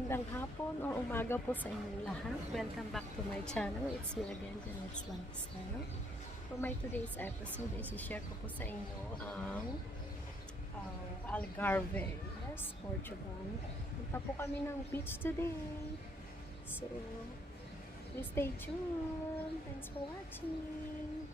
magandang hapon or umaga po sa inyong lahat. Welcome back to my channel. It's me again, Janet's Lifestyle. For my today's episode, isi-share ko po sa inyo ang Algarve, yes, Portugal. Punta po kami ng beach today. So, please stay tuned. Thanks for watching.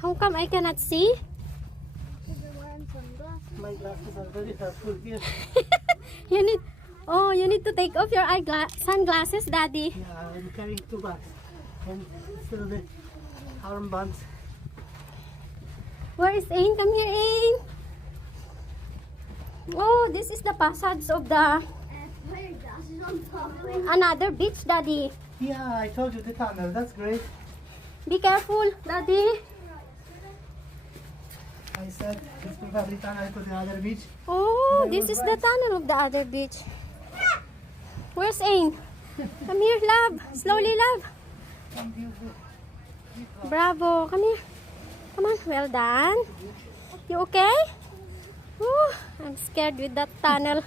How come I cannot see? My glasses are very helpful here. You need, oh, you need to take off your sunglasses, Daddy. Yeah, I'm carrying 2 bags and still the armbands. Where is Ain? Come here, Ain. Oh, this is the passage of the another beach, Daddy. Yeah, I told you the tunnel. That's great. Be careful, Daddy. I said it's probably tunnel to the other beach. Oh, That this was is the right. tunnel of the other beach. Where's Ain? Come here, love. Slowly, love. Come here. Bravo. Come here. Come on. Well done. You okay? Ooh, I'm scared with that tunnel.